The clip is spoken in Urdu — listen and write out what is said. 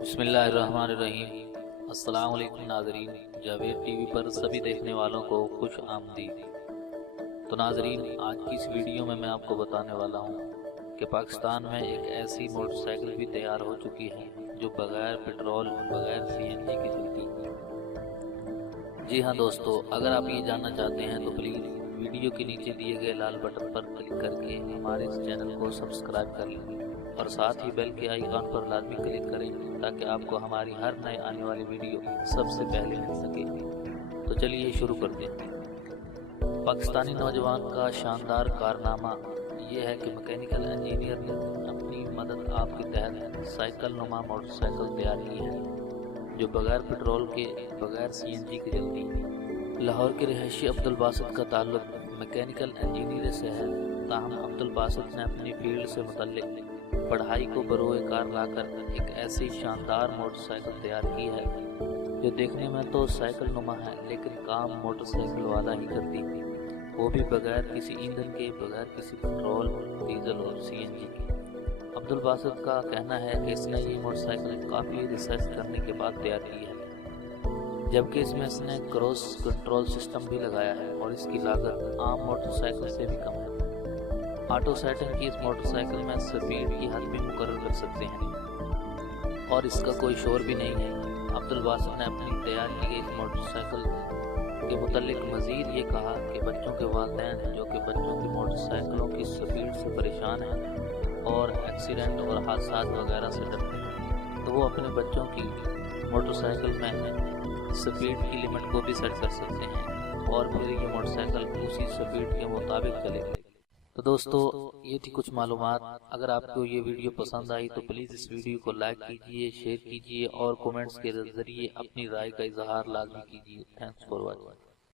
بسم اللہ الرحمن الرحیم۔ السلام علیکم ناظرین، جاوید ٹی وی پر سبھی دیکھنے والوں کو خوش آمدید۔ تو ناظرین، آج کی اس ویڈیو میں آپ کو بتانے والا ہوں کہ پاکستان میں ایک ایسی موٹر سائیکل بھی تیار ہو چکی ہے جو بغیر پیٹرول، بغیر سی این جی کی چلتی ہے۔ جی ہاں دوستو، اگر آپ یہ جاننا چاہتے ہیں تو پلیز ویڈیو کے نیچے دیے گئے لال بٹن پر کلک کر کے ہمارے اس چینل کو سبسکرائب کر لیں اور ساتھ ہی بیل کے آئیکن پر لازمی کلک کریں تاکہ آپ کو ہماری ہر نئے آنے والی ویڈیو سب سے پہلے مل سکے۔ تو چلیے شروع کرتے ہیں۔ پاکستانی نوجوان کا شاندار کارنامہ یہ ہے کہ میکینیکل انجینئر نے اپنی مدد آپ کے تحت سائیکل نما موٹر سائیکل تیار کی ہے جو بغیر پیٹرول کے، بغیر سی این جی کے چلتی ہے۔ لاہور کے رہائشی عبدالباسط کا تعلق میکینیکل انجینئر سے ہے، تاہم عبدالباسط نے اپنی فیلڈ سے متعلق پڑھائی کو بروئے کار لا کر ایک ایسی شاندار موٹر سائیکل تیار کی ہے جو دیکھنے میں تو سائیکل نما ہے لیکن کام موٹر سائیکل والا ہی کرتی ہے، وہ بھی بغیر کسی ایندھن کے، بغیر کسی پیٹرول، ڈیزل اور سی این جی کے۔ عبدالباسط کا کہنا ہے کہ اس نے یہ موٹر سائیکل کافی ریسرچ کرنے کے بعد تیار کی ہے، جبکہ اس میں اس نے کروز کنٹرول سسٹم بھی لگایا ہے اور اس کی لاگت عام موٹر سائیکل سے بھی کم ہے۔ آٹو سیٹنگ کی اس موٹر سائیکل میں سپیڈ کی حد بھی مقرر کر سکتے ہیں اور اس کا کوئی شور بھی نہیں ہے۔ عبدالباسط نے اپنی تیار کی گئی اس موٹر سائیکل کے متعلق مزید یہ کہا کہ بچوں کے والدین جو کہ بچوں کی موٹر سائیکلوں کی سپیڈ سے پریشان ہیں اور ایکسیڈنٹ اور حادثات وغیرہ سے ڈرتے ہیں تو وہ اپنے بچوں کی موٹر سائیکل میں سپیڈ کی لمٹ کو بھی سیٹ کر سکتے ہیں اور پھر یہ موٹر سائیکل اسی سپیڈ کے مطابق چلے گی۔ تو دوستو، یہ تھی کچھ معلومات۔ اگر آپ کو یہ ویڈیو پسند آئی تو پلیز اس ویڈیو کو لائک کیجئے، شیئر کیجئے اور کومنٹس کے ذریعے اپنی رائے کا اظہار لازمی کیجئے۔ Thanks for watching.